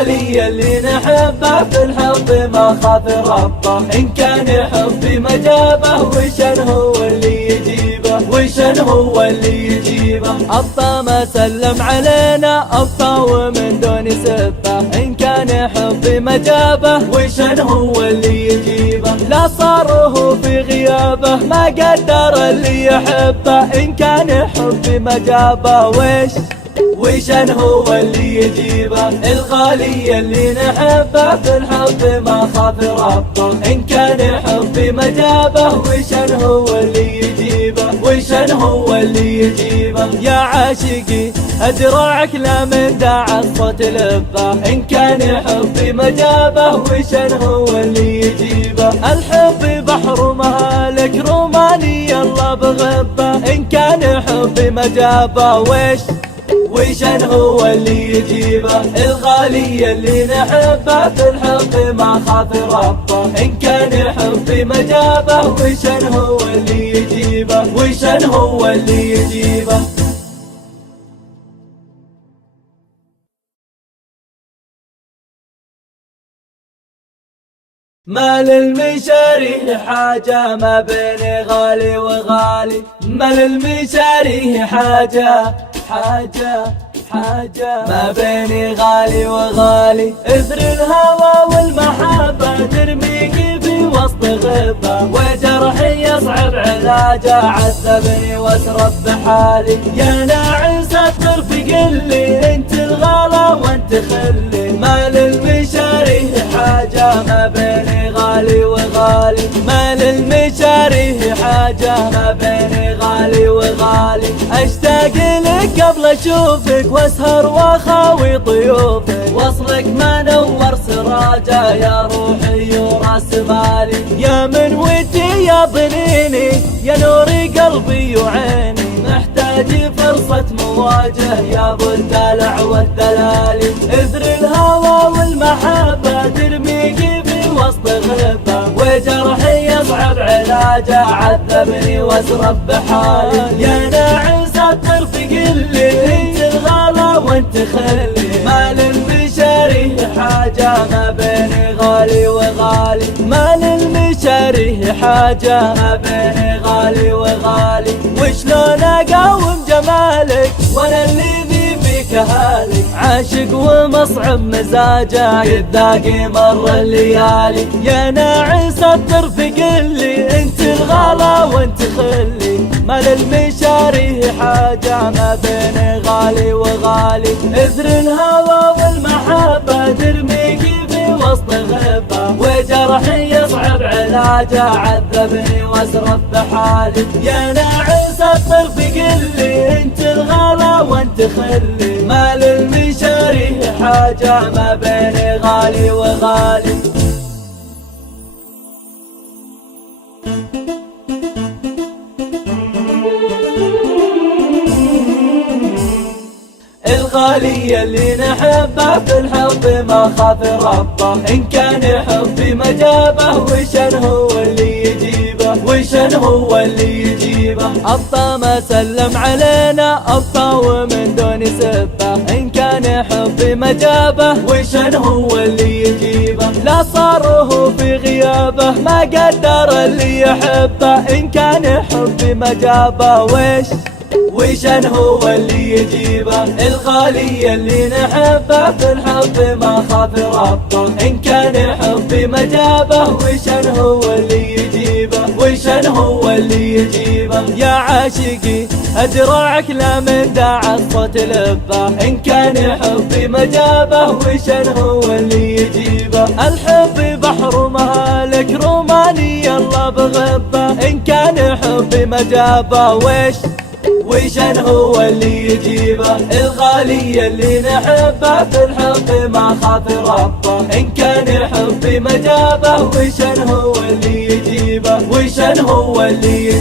الغالي اللي نحبه في الحب ما خاف ربه، إن كان يحب ما جابه وشن هو اللي يجيبه، وشن هو اللي يجيبه. أبطى ما سلم علينا أبطى ومن دون سبه، إن كان يحب ما جابه وشن هو اللي يجيبه. لا صاره في غيابه ما قدر اللي يحبه، إن كان يحب ما جابه وشن هو اللي يجيبه. الغالي اللي نحبه في الحب ما خاف ربه، إن كان يحب ما جابه وشن هو اللي يجيبه، وشن هو اللي يجيبه. يا عاشقي أدراعك لا من داع الصوت لبه، إن كان يحب ما جابه وشن هو اللي يجيبه. الحب بحر مهالك روماني الله بغبه، إن كان يحب ما جابه وشن هو اللي يجيبه. الغالي اللي نحبه في الحب ما خاف ربه، إن كان يحب ما جابه وشن هو اللي يجيبه، وشن هو اللي يجيبه. ما للمشاري حاجة ما بين غالي وغالي، ما للمشاري حاجة ما بين غالي وغالي. اثر الهوى والمحبة ترميك في وسط غبة، وجرحي يصعب علاجه عذبني واسرب بحالي. يا ناعس الطرف قلي انت الغلا وانت خلي، ما للمشاري حاجة ما بين غالي وغالي، ما للمشاري حاجة ما بين غالي وغالي. اشتاق لك قبل اشوفك واسهر واخاوي ضيوفك، وصلك ما نور سراجه يا روحي وراس مالي. يا من ودي يا ضنيني يا نوري قلبي وعيني، محتاج فرصة مواجهة يا ابو الدلع والدلالي. اثر الهوى والمحبة ترميك في وسط غبة، وجرحي يصعب علاجه عذبني واسرب بحالي. يا ناعس الطرف قلي انت الغلا وانت خلي، ما للمشاري حاجة ما بين غالي وغالي، ما للمشاري حاجة ما بين غالي وغالي. وشلون اقاوم جمالك وانا اللي ذي فيك هالك، عاشق ومصعب مزاجه يذاقي مر الليالي. يا ناعس الطرف قلي انت الغلا وانت خلي، ما للمشاري حاجة ما بين غالي وغالي. اثر الهوى والمحبة ترميك في وسط غبة، وجرحي يصعب علاجه عذبني واسرب بحالي. يا ناعس الطرف قلي انت الغلا وانت خلي، ما للمشاري حاجة ما بين غالي وغالي. الغالي اللي نحبه في الحب ما خاف ربه، إن كان يحب ما جابه وشن هو اللي يجيبه، وشن هو اللي يجيبه. أبطى ما سلم علينا أبطى ومن دون سبه، إن كان يحب ما جابه وشن هو اللي يجيبه. لا صاره في غيابه ما قدر اللي يحبه، إن كان يحب ما جابه وشن هو اللي يجيبه. الغالي اللي نحبه في الحب ما خاف ربه، إن كان يحب ما جابه وشن هو اللي يجيبه، وشن هو اللي يجيبه. يا عاشقي أدراعك لا من داع الصوت لبه، إن كان يحب ما جابه وشن هو اللي يجيبه. الحب بحر مهالك روماني الله بغبه، إن كان يحب ما جابه وشن هو اللي يجيبه. الغالي اللي نحبه في الحب ما خاف ربه، إن كان يحب ما جابه وشن هو اللي يجيبه، وشن هو اللي يجيبه.